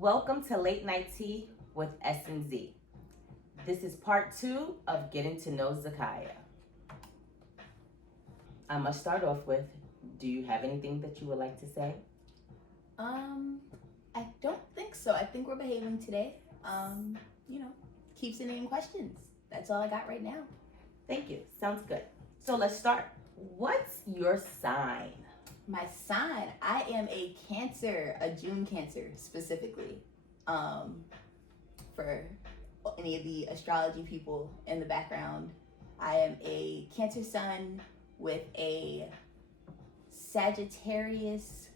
Welcome to Late Night Tea with S and Z. This is part 2 of Getting to Know Zakiah. I must start off with, do you have anything that you would like to say? I don't think so. I think we're behaving today. Keep sending in questions. That's all I got right now. Thank you. Sounds good. So let's start. What's your sign? My sign, I am a Cancer, a June Cancer specifically. For any of the astrology people in the background, I am a Cancer sun with a Sagittarius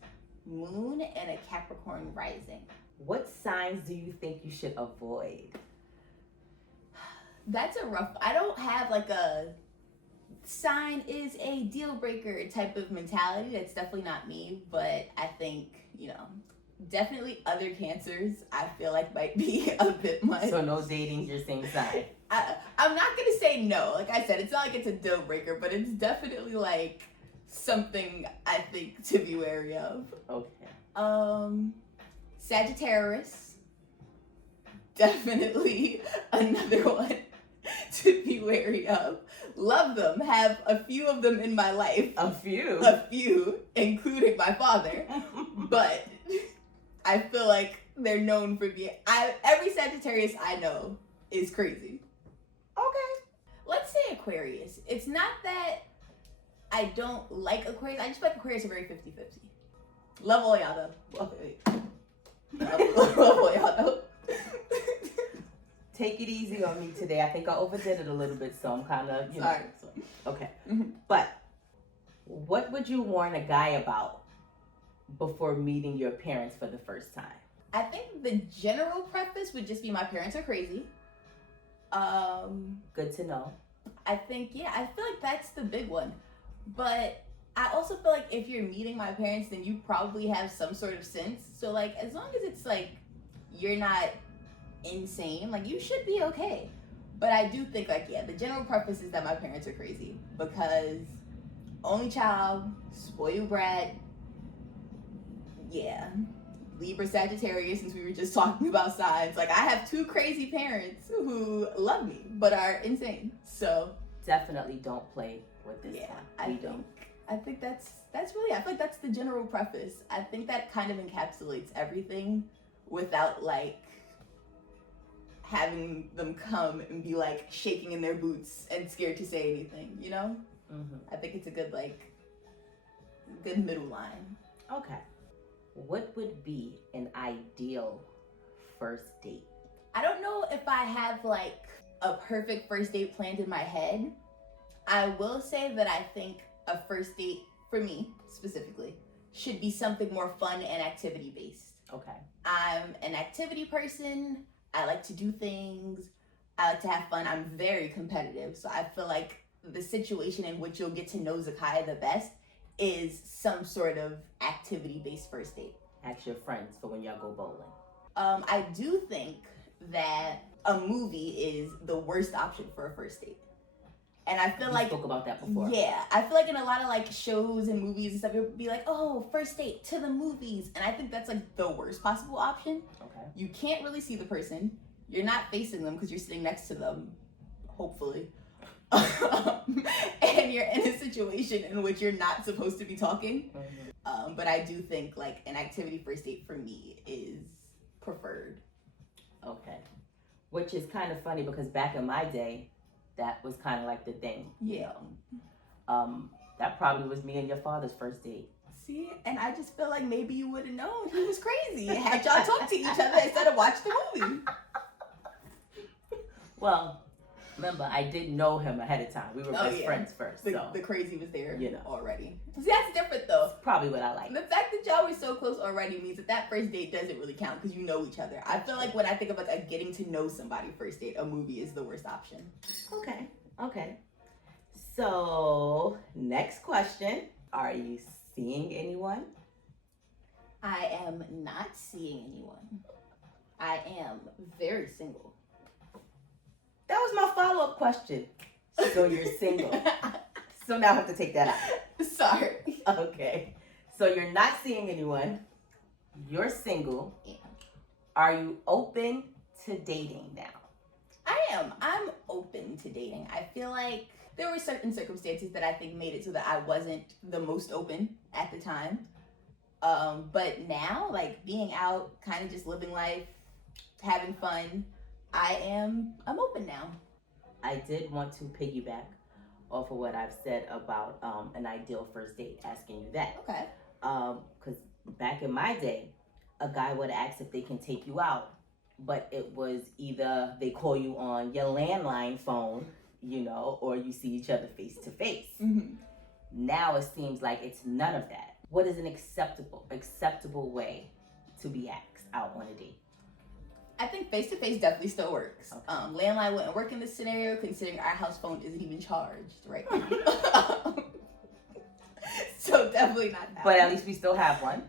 moon and a Capricorn rising. What signs do you think you should avoid? That's a rough, I don't have like a sign is a deal breaker type of mentality. That's definitely not me, but I think, definitely other Cancers I feel like might be a bit much. So no dating your same sign. I'm not gonna say no. Like I said, it's not like it's a deal breaker, but it's definitely like something I think to be wary of. Okay. Sagittarius, definitely another one to be wary of. Love them. Have a few of them in my life. A few, including my father. But I feel like they're known for being. Every Sagittarius I know is crazy. Okay. Let's say Aquarius. It's not that I don't like Aquarius. I just feel like Aquarius are very 50-50. Love all y'all though. Love all y'all though. Take it easy on me today. I think I overdid it a little bit, so I'm kind of, Sorry. Okay. Mm-hmm. But what would you warn a guy about before meeting your parents for the first time? I think the general preface would just be my parents are crazy. Good to know. I think, I feel like that's the big one. But I also feel like if you're meeting my parents, then you probably have some sort of sense. So, like, as long as it's, like, you're not insane, like, you should be okay. But I do think, like, the general preface is that my parents are crazy. Because only child, spoiled brat, Libra Sagittarius, since we were just talking about signs. Like, I have two crazy parents who love me, but are insane. So definitely don't play with this one. I think that's really, I feel like that's the general preface. I think that kind of encapsulates everything without like having them come and be like shaking in their boots and scared to say anything, Mm-hmm. I think it's a good good middle line. Okay. What would be an ideal first date? I don't know if I have like a perfect first date planned in my head. I will say that I think a first date, for me specifically, should be something more fun and activity based. Okay. I'm an activity person. I like to do things. I like to have fun. I'm very competitive. So I feel like the situation in which you'll get to know Zakiah the best is some sort of activity-based first date. Ask your friends for when y'all go bowling. I do think that a movie is the worst option for a first date. And I feel like spoke about that before. Yeah, I feel like in a lot of like shows and movies and stuff, you'll be like, oh, first date to the movies. And I think that's like the worst possible option. Okay. You can't really see the person. You're not facing them because you're sitting next to them, hopefully. And you're in a situation in which you're not supposed to be talking. Mm-hmm. But I do think like an activity first date for me is preferred. Okay. Which is kind of funny because back in my day, that was kind of like the thing. Yeah. That probably was me and your father's first date. See, and I just feel like maybe you would have known he was crazy. Had y'all talk to each other instead of watch the movie. Well, remember, I didn't know him ahead of time. We were best friends first. The crazy was there You know. already. See, that's different though. That's probably what I like. The fact that y'all were so close already means that first date doesn't really count because you know each other. I feel like when I think of like a getting to know somebody first date, a movie is the worst option. Okay. So, next question. Are you seeing anyone? I am not seeing anyone. I am very single. That was my follow-up question. So you're single. So now I have to take that out. Sorry. Okay. So you're not seeing anyone. You're single. Yeah. Are you open to dating now? I am. I'm open to dating. I feel like there were certain circumstances that I think made it so that I wasn't the most open at the time. But now, like being out, kind of just living life, having fun, I'm open now. I did want to piggyback off of what I've said about an ideal first date, asking you that. Okay. Because back in my day, a guy would ask if they can take you out, but it was either they call you on your landline phone, or you see each other face to face. Mm-hmm. Now it seems like it's none of that. What is an acceptable way to be asked out on a date? I think face to face definitely still works. Okay. Landline wouldn't work in this scenario considering our house phone isn't even charged right now. So definitely not that. But at least we still have one.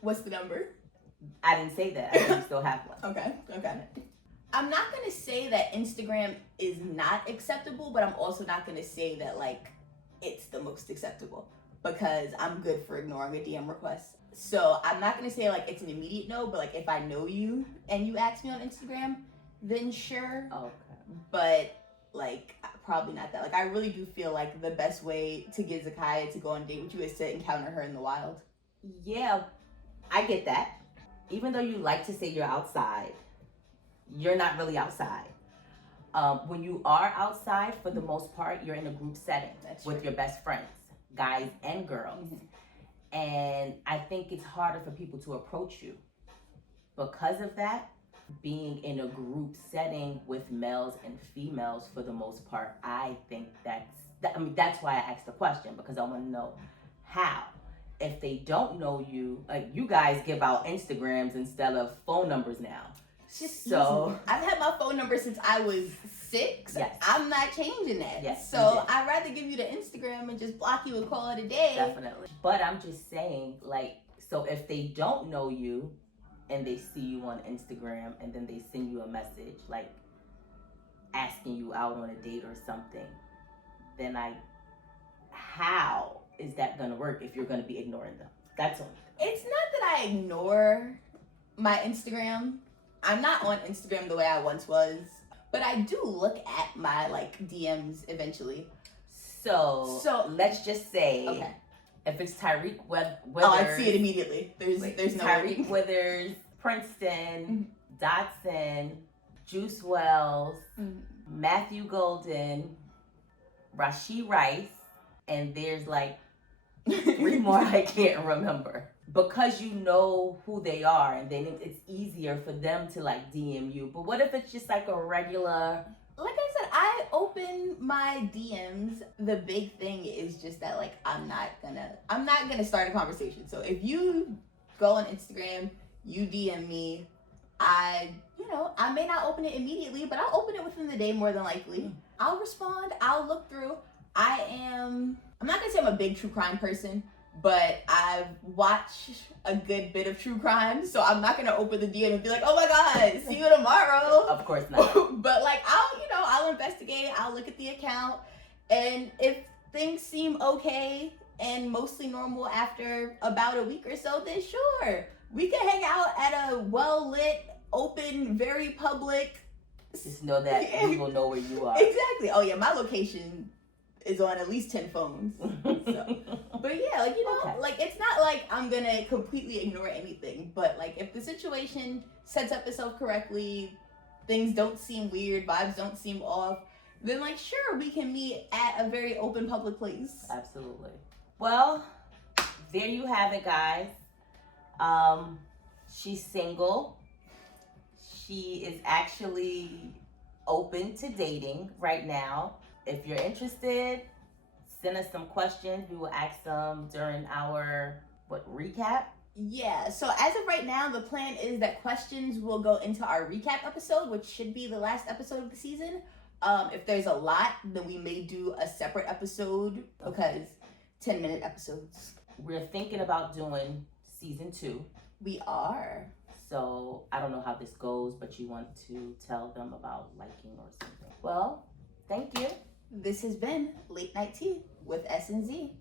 What's the number? I didn't say that. I said we still have one. Okay. I'm not gonna say that Instagram is not acceptable, but I'm also not gonna say that like it's the most acceptable because I'm good for ignoring a DM request. So I'm not gonna say like it's an immediate no, but like if I know you and you ask me on Instagram, then sure. Okay. But like probably not that. Like I really do feel like the best way to get Zakaya to go on a date with you is to encounter her in the wild. Yeah, I get that. Even though you like to say you're outside, you're not really outside. When you are outside, for the most part, you're in a group setting with your best friends, guys and girls. Mm-hmm. And I think it's harder for people to approach you. Because of that, being in a group setting with males and females, for the most part, I think that's why I asked the question, because I want to know how. If they don't know you, like you guys give out Instagrams instead of phone numbers now. So easy. I've had my phone number since I was 6. Yes. I'm not changing that. Yes. So I'd rather give you the Instagram and just block you and call it a day. Definitely. But I'm just saying, like, so if they don't know you and they see you on Instagram and then they send you a message like asking you out on a date or something, then how is that gonna work if you're gonna be ignoring them? That's all. It's not that I ignore my Instagram. I'm not on Instagram the way I once was, but I do look at my like DMs eventually. So let's just say, if it's Tyreek Withers, I see it immediately. There's no Tyreek Withers, Princeton, Dotson, Juice Wells, Matthew Golden, Rashee Rice, and there's like 3 more I can't remember. Because you know who they are, and then it's easier for them to like DM you. But what if it's just like a regular? Like I said, I open my DMs. The big thing is just that like I'm not gonna start a conversation. So if you go on Instagram, you DM me, I may not open it immediately, but I'll open it within the day more than likely. I'll respond. I'll look through. I'm not gonna say I'm a big true crime person, but I've watched a good bit of true crime, so I'm not gonna open the DM and be like, "Oh my God, see you tomorrow." Of course not. But like, I'll investigate. I'll look at the account, and if things seem okay and mostly normal after about a week or so, then sure, we can hang out at a well-lit, open, very public. Just know that we will know where you are. Exactly. Oh yeah, my location is on at least 10 phones. So. But yeah, like, like it's not like I'm gonna completely ignore anything, but like if the situation sets up itself correctly, things don't seem weird, vibes don't seem off, then like sure, we can meet at a very open public place. Absolutely. Well, there you have it, guys. She's single. She is actually open to dating right now. If you're interested, send us some questions. We will ask them during our recap. Yeah, so as of right now, the plan is that questions will go into our recap episode, which should be the last episode of the season. If there's a lot, then we may do a separate episode because 10-minute episodes. We're thinking about doing season 2. We are. So I don't know how this goes, but you want to tell them about liking or something. Well, thank you. This has been Late Night Tea with S&Z.